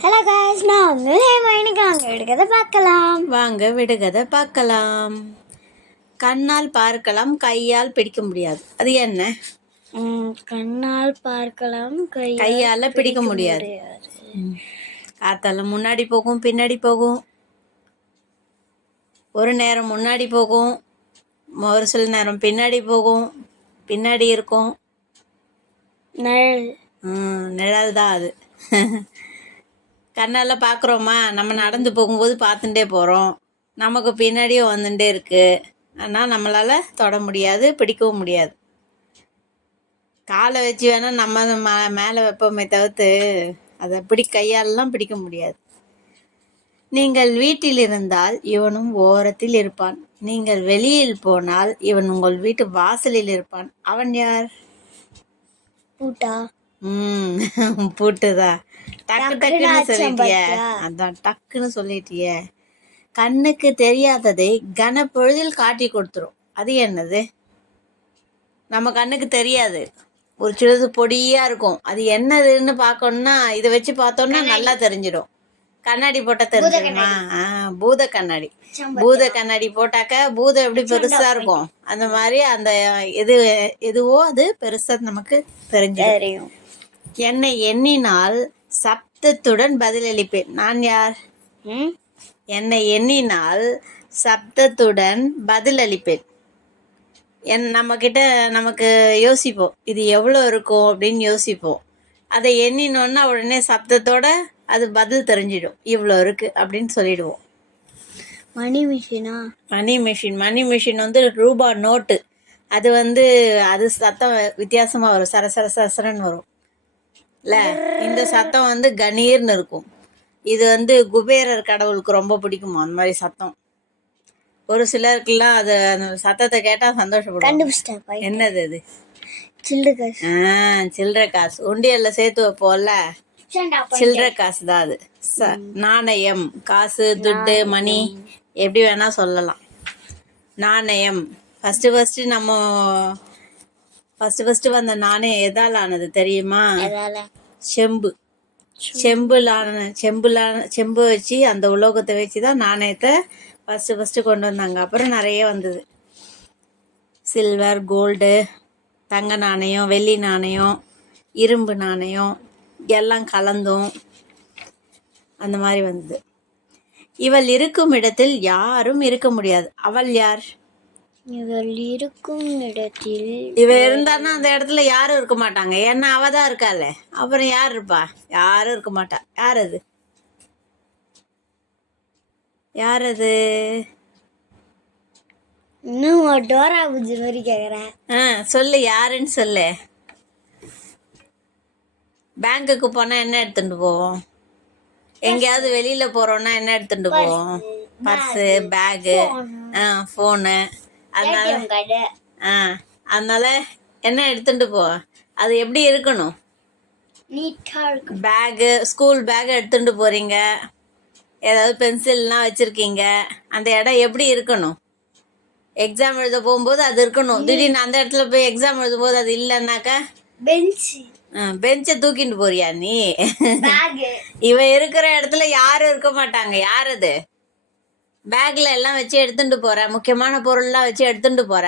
Hello guys நான் உங்கள் ஹேமாயினுக்கு அங்கே எடுக்கிறத பார்க்கலாம். வாங்க விடுகதை பார்க்கலாம். கண்ணால் பார்க்கலாம் கையால் பிடிக்க முடியாது. அது என்ன? கண்ணால் பார்க்கலாம் கையால பிடிக்க முடியாது. காத்தால முன்னாடி போகும் பின்னாடி போகும். ஒரு நேரம் முன்னாடி போகும் ஒரு சில நேரம் பின்னாடி போகும் பின்னாடி இருக்கும். நிழல். நிழல் தான் அது. கண்ணால் பார்க்குறோமா நம்ம நடந்து போகும்போது பார்த்துட்டே போகிறோம் நமக்கு பின்னாடியும் வந்துட்டே இருக்குது ஆனால் நம்மளால் தொட முடியாது பிடிக்கவும் முடியாது. காலை வச்சு வேணால் நம்ம மே மேலே வைப்போமே தவிர்த்து அதை பிடி கையாலெலாம் பிடிக்க முடியாது. நீங்கள் வீட்டில் இருந்தால் இவனும் ஓரத்தில் இருப்பான். நீங்கள் வெளியில் போனால் இவன் உங்கள் வீட்டு வாசலில் இருப்பான். அவன் யார்? பூட்டா. ம் பூட்டுதா. டக்கு டக்குன்னு சொல்லிட்டிய? அதான் டக்குன்னு சொல்லிட்டிய. கண்ணுக்கு தெரியாததை கனப்பொழுதில் காட்டி கொடுத்துரும். அது என்னது? நம்ம கண்ணுக்கு தெரியாது. ஒரு சிலது பொடியா இருக்கும். அது என்னதுன்னு பார்க்கணும்னா இதை வச்சு பார்த்தோம்னா நல்லா தெரிஞ்சிடும். கண்ணாடி போட்டா தெரிஞ்சிடுமா? ஆ பூத கண்ணாடி. பூத கண்ணாடி போட்டாக்க பூதம் எப்படி பெருசா இருக்கும்? அந்த மாதிரி அந்த எது எதுவோ அது பெருசா நமக்கு தெரிஞ்சிடும். தெரியும். என்னை எண்ணினால் சப்தத்துடன் பதிலளிப்பேன். நான் யார்? என்னை எண்ணினால் சப்தத்துடன் பதிலளிப்பேன். என் நம்மக்கிட்ட நமக்கு யோசிப்போம். இது எவ்வளோ இருக்கும் அப்படின்னு யோசிப்போம். அதை எண்ணினோன்னா உடனே சப்தத்தோட அது பதில் தெரிஞ்சிடும். இவ்வளோ இருக்குது அப்படின்னு சொல்லிடுவோம். மணி மிஷினா மணி மிஷின் மணி மிஷின் வந்து ரூபா நோட்டு. அது வந்து அது சத்தம் வித்தியாசமாக வரும். சர சர சரசரன்னு வரும். இல்ல இந்த சத்தம் வந்து கணீர்னு இருக்கும். இது வந்து குபேரர் கடவுளுக்கு ரொம்ப பிடிக்குமா அந்த மாதிரி சத்தம்? ஒரு சிலருக்குலாம் அது அந்த சத்தத்தை கேட்டால் பை என்னது அது சில்லு காசு ஆ சில்லறை காசு உண்டியல்ல சேர்த்து வைப்போம்ல? சில்லறை காசு தான் அது. ச- நாணயம் காசு துட்டு மணி எப்படி வேணா சொல்லலாம். நாணயம். ஃபர்ஸ்ட் ஃபர்ஸ்ட் நம்ம ஃபர்ஸ்ட் ஃபர்ஸ்ட் வந்த நாணயம் எதால் ஆனது தெரியுமா? செம்பு. செம்புலான செம்புலான செம்பு வச்சு அந்த உலோகத்தை வச்சு தான் நாணயத்தை ஃபஸ்ட்டு ஃபஸ்ட்டு கொண்டு வந்தாங்க. அப்புறம் நிறைய வந்தது. சில்வர் கோல்டு தங்க நாணயம் வெள்ளி நாணயம் இரும்பு நாணயம் எல்லாம் கலந்தும் அந்த மாதிரி வந்தது. இவள் இருக்கும் இடத்தில் யாரும் இருக்க முடியாது. அவள் யார்? இவள் இருக்கும் இடத்தில் இவ இருந்தான்னா அந்த இடத்துல யாரும் இருக்க மாட்டாங்க. ஏன்னா அவ தான் இருக்காளே. அப்புறம் யார் இருப்பா? யாரும் இருக்க மாட்டா. யார் அது? யார் அது? இன்னும் டோரா புஜி மாதிரி கேக்குறேன். ஆ சொல்லு யாருன்னு சொல்லு. பேங்க்குக்கு போனா என்ன எடுத்துட்டு போவோம்? எங்கேயாவது வெளியில போறோம்னா என்ன எடுத்துட்டு போவோம்? பர்ஸு பேகு ஆ ஃபோனு. அதனால ஆ அதனால என்ன எடுத்துட்டு போ. அது எப்படி இருக்கணும்? பேகு ஸ்கூல் பேக் எடுத்துட்டு போறீங்க. ஏதாவது பென்சில்லாம் வச்சிருக்கீங்க. அந்த இடம் எப்படி இருக்கணும்? எக்ஸாம் எழுத போகும்போது அது இருக்கணும். திடீர்னு அந்த இடத்துல போய் எக்ஸாம் எழுதும் போது அது இல்லைன்னாக்கா? பெஞ்ச் பெஞ்சை தூக்கிட்டு போறியா நீ? பேக் இவ இருக்கிற இடத்துல யாரும் இருக்க மாட்டாங்க. யார் அது? பேக்ல எல்லாம் வச்சு எடுத்துட்டு போற. முக்கியமான பொருள்லாம் வச்சு எடுத்துட்டு போற.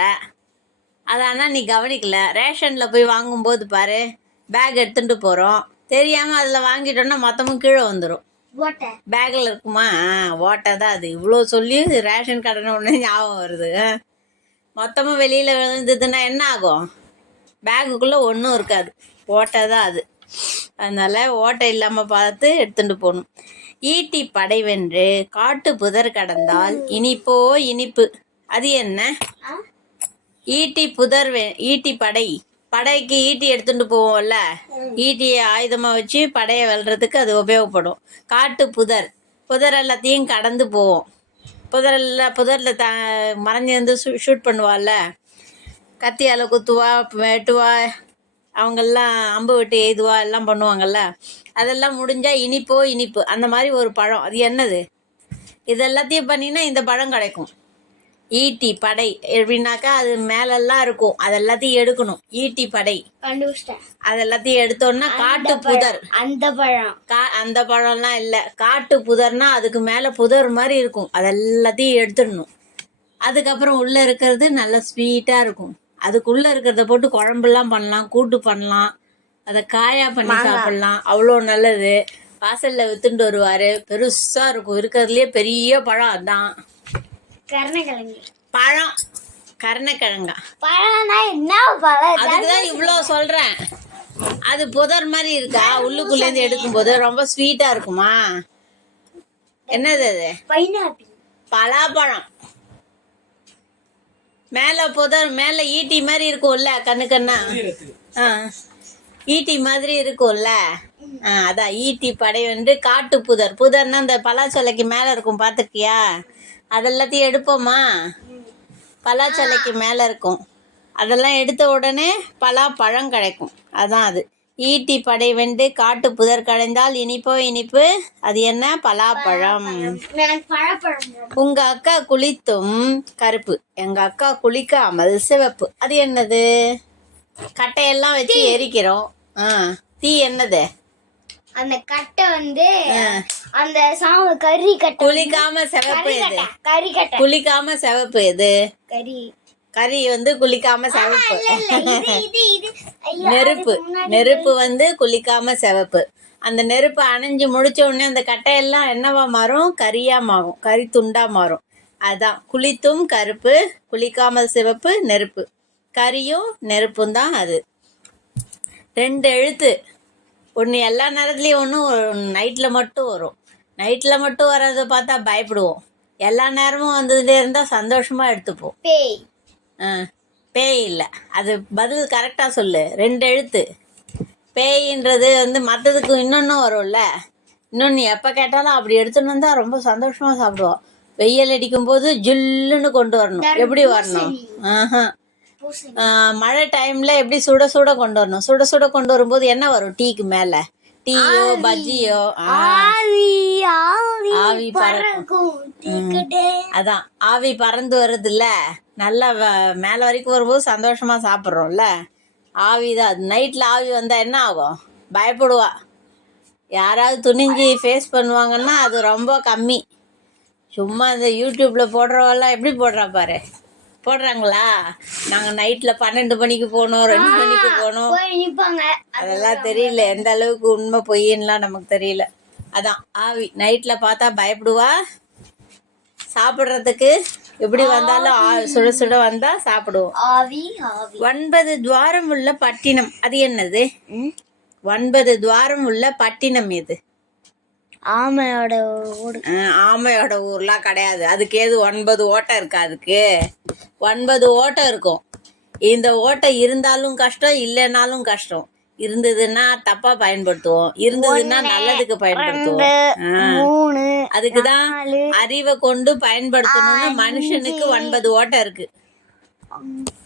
அது ஆனால் நீ கவனிக்கல. ரேஷன்ல போய் வாங்கும்போது பாரு பேக் எடுத்துட்டு போறோம். தெரியாம அதுல வாங்கிட்டோம்னா மொத்தமும் கீழே வந்துடும் பேக்கில் இருக்குமா? ஓட்டை தான் அது. இவ்வளோ சொல்லி ரேஷன் கடனை ஒன்று ஞாபகம் வருது. மொத்தமாக வெளியில் விழுந்ததுன்னா என்ன ஆகும்? பேக்குக்குள்ளே ஒன்றும் இருக்காது. ஓட்டை தான் அது. அதனால் ஓட்டை இல்லாமல் பார்த்து எடுத்துட்டு போகணும். ஈட்டி படை வென்று காட்டு புதர் கடந்தால் இனிப்போ இனிப்பு. அது என்ன? ஈட்டி புதர் வே ஈட்டி படை. படைக்கு ஈட்டி எடுத்துட்டு போவோம்ல? ஈட்டியை ஆயுதமாக வச்சு படையை வெல்றதுக்கு அது உபயோகப்படும். காட்டு புதர். புதர் எல்லாத்தையும் கடந்து போவோம். புதரில் புதரில் த மறைஞ்சிருந்து ஷூ ஷூட் பண்ணுவாள்ல? கத்தியால் குத்துவா வெட்டுவா அவங்கெல்லாம் அம்பு வெட்டி எய்துவா எல்லாம் பண்ணுவாங்கல்ல? அதெல்லாம் முடிஞ்சால் இனிப்போ இனிப்பு. அந்த மாதிரி ஒரு பழம். அது என்னது? இது எல்லாத்தையும் பண்ணினா இந்த பழம் கிடைக்கும். ஈட்டி படை. எப்படின்னாக்கா அது மேலெல்லாம் இருக்கும். அது எல்லாத்தையும் எடுக்கணும். ஈட்டி படை. அது எல்லாத்தையும் எடுத்தோம்னா காட்டு புதர். அந்த பழம். கா அந்த பழம்லாம் இல்லை. காட்டு புதர்னா அதுக்கு மேலே புதர் மாதிரி இருக்கும். அது எல்லாத்தையும் எடுத்துடணும். அதுக்கப்புறம் உள்ளே இருக்கிறது நல்லா ஸ்வீட்டாக இருக்கும். அதுக்குள்ளே இருக்கிறத போட்டு குழம்புலாம் பண்ணலாம் கூட்டு பண்ணலாம். அதை காயா பண்ணி சாப்பிடலாம். அவ்வளோ நல்லது. வாசலில் வித்துட்டு வருவார். பெருசாக இருக்கும். இருக்கிறதுலே பெரிய பழம் அதான். கருணக்கிழங்கு. பழம். கருணக்கிழங்கா. பழம்னா என்ன பழம்? அதுக்கு தான் இவ்வளோ சொல்கிறேன் அது புதர் மாதிரி இருக்கா? உள்ளுக்குள்ளேருந்து எடுக்கும்போது ரொம்ப ஸ்வீட்டாக இருக்குமா? என்னது அது? பைனாப்பிள். பலாப்பழம். மேலே புதர் மேலே ஈட்டி மாதிரி இருக்கும்ல கண்ணு கண்ணா? ஆ. ஈட்டி மாதிரி இருக்கும்ல? ஆ அதான் ஈட்டி படை வந்து காட்டு புதர். புதர்னா இந்த பலாச்சொலைக்கு மேலே இருக்கும் பார்த்துருக்கியா அதெல்லாத்தையும் எடுப்போமா? பலாச்சொலைக்கு மேலே இருக்கும். அதெல்லாம் எடுத்த உடனே பலாப்பழம் கிடைக்கும். அதான் அது. ஈட்டி படை வென்று காட்டு புதர் கடைந்தால் இனிப்போ இனிப்பு. அது என்ன? பலாப்பழம். உங்க அக்கா குளித்தும் கருப்பு. எங்க அக்கா குளிக்காமல் சிவப்பு. அது என்னது? கட்டையெல்லாம் வச்சு எரிக்கிறோம். ஆ. தீ என்னது? அந்த கட்டை வந்து அந்த சாம கறி கட்டை குளிக்காம சிவப்பு எது? கறி கட்டை. குளிக்காம சிவப்பு எது? கறி. கறி வந்து குளிக்காம சிவப்பு. நெருப்பு. நெருப்பு வந்து குளிக்காம சிவப்பு. அந்த நெருப்பு அணைஞ்சு முடிச்ச உடனே அந்த கட்டையெல்லாம் என்னவா மாறும்? கரியா மாறும். கறி துண்டா மாறும். அதான். குளித்தும் கருப்பு குளிக்காமல் சிவப்பு நெருப்பு. கரியும் நெருப்பும் தான் அது. ரெண்டு எழுத்து. ஒன்று எல்லா நேரத்துலேயும் ஒன்று நைட்டில் மட்டும் வரும். நைட்டில் மட்டும் வர்றதை பார்த்தா பயப்படுவோம். எல்லா நேரமும் வந்துட்டே இருந்தால் சந்தோஷமாக எடுத்துப்போம் பேய் இல்லை. அது பதில் கரெக்டாக சொல்லு. ரெண்டு எழுத்து. பேயின்றது வந்து மற்றதுக்கு இன்னொன்றும் வரும்ல. இன்னொன்று எப்போ கேட்டாலும் அப்படி எடுத்துன்னு வந்தால் ரொம்ப சந்தோஷமாக சாப்பிடுவோம். வெயில் அடிக்கும் போது ஜில்லுன்னு கொண்டு வரணும். எப்படி வரணும்? ஆஹா. மழை டைமில் எப்படி சுட சுட கொண்டு வரணும்? சுட சுட கொண்டு வரும்போது என்ன வரும்? டீக்கு மேலே. டீயோ பஜ்ஜியோ? ஆவி பறக்கும். அதான். ஆவி பறந்து வருதுல்ல. நல்லா மேலே வரைக்கும் வரும்போது சந்தோஷமா சாப்பிட்றோம்ல. ஆவி தான் நைட்டில் ஆவி வந்தால் என்ன ஆகும்? பயப்படுவா. யாராவது துணிஞ்சு ஃபேஸ் பண்ணுவாங்கன்னா அது ரொம்ப கம்மி. சும்மா இந்த யூடியூப்பில் போடுறவெல்லாம் எப்படி போடுறா பாரு. போடுறாங்களா? நாங்கள் நைட்டில் பன்னெண்டு மணிக்கு போனோம் ரெண்டு மணிக்கு போனோம். நிப்பாங்க. அதெல்லாம் தெரியல. எந்த அளவுக்கு உண்மை பொய்யன்னுலாம் நமக்கு தெரியல. அதான் ஆவி. நைட்டில் பார்த்தா பயப்படுவா. சாப்பிட்றதுக்கு எப்படி வந்தாலும் சுட சுட வந்தால் சாப்பிடுவோம். ஒன்பது துவாரம் உள்ள பட்டினம் அது என்னது? ஒன்பது துவாரம் உள்ள பட்டினம் எது? ஆமையோட அஹ், ஆமையோட ஊர்லாம் கிடையாது. அதுக்கு ஏது ஒன்பது ஓட்டை இருக்கா அதுக்கு? ஒன்பது ஓட்டை இருக்கும். இந்த ஓட்டை இருந்தாலும் கஷ்டம் இல்லைனாலும் கஷ்டம். இருந்ததுன்னா தப்பா பயன்படுத்துவோம். இருந்ததுன்னா நல்லதுக்கு பயன்படுத்துவோம். அதுக்குதான் அறிவை கொண்டு பயன்படுத்தணும்னு மனுஷனுக்கு ஒன்பது ஓட்டை இருக்கு.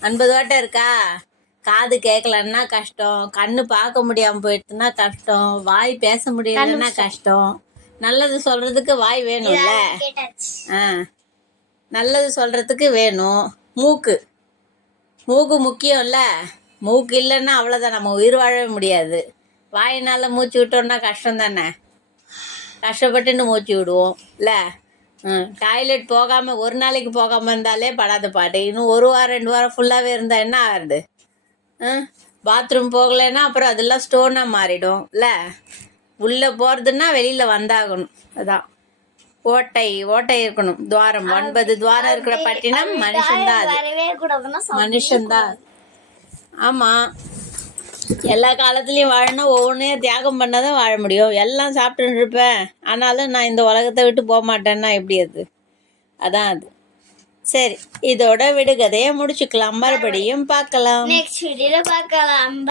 ஒன்பது ஓட்டை இருக்கா? காது கேட்கலன்னா கஷ்டம். கண்ணு பார்க்க முடியாம போயிடுச்சுன்னா கஷ்டம். வாய் பேச முடியலன்னா கஷ்டம். நல்லது சொல்றதுக்கு வாய் வேணும்ல? ஆ. நல்லது சொல்றதுக்கு வேணும். மூக்கு. மூக்கு முக்கியம்ல? மூக்கு இல்லைன்னா அவ்வளோதான் நம்ம உயிர் வாழவே முடியாது. வாயினால் மூச்சு விட்டோம்னா கஷ்டம் தானே கஷ்டப்பட்டுன்னு மூச்சு விடுவோம் இல்லை? டாய்லெட் போகாமல் ஒரு நாளைக்கு போகாமல் இருந்தாலே படாத பாட்டு இன்னும் ஒரு வாரம் ரெண்டு வாரம் ஃபுல்லாகவே இருந்தால் என்ன ஆகுறது? பாத்ரூம் போகலைன்னா அப்புறம் அதெல்லாம் ஸ்டோனாக மாறிடும் இல்லை? உள்ளே போகிறதுன்னா வெளியில் வந்தாகணும் அதான். ஓட்டை ஓட்டை இருக்கணும் துவாரம். ஒன்பது துவாரம் இருக்கிற பட்டினம் மனுஷன்தான் மனுஷன்தான் ஆமாம் எல்லா காலத்துலேயும் வாழணும் ஒவ்வொன்றையும் தியாகம் பண்ணாதான் வாழ முடியும். எல்லாம் சாப்பிட்டுன்னு இருப்பேன். ஆனாலும் நான் இந்த உலகத்தை விட்டு போக மாட்டேன்னா எப்படி அது? அதான் அது. சரி இதோட விடுகதையை முடிச்சுக்கலாம். மறுபடியும் பார்க்கலாம். நெக்ஸ்ட் பார்க்கலாம்.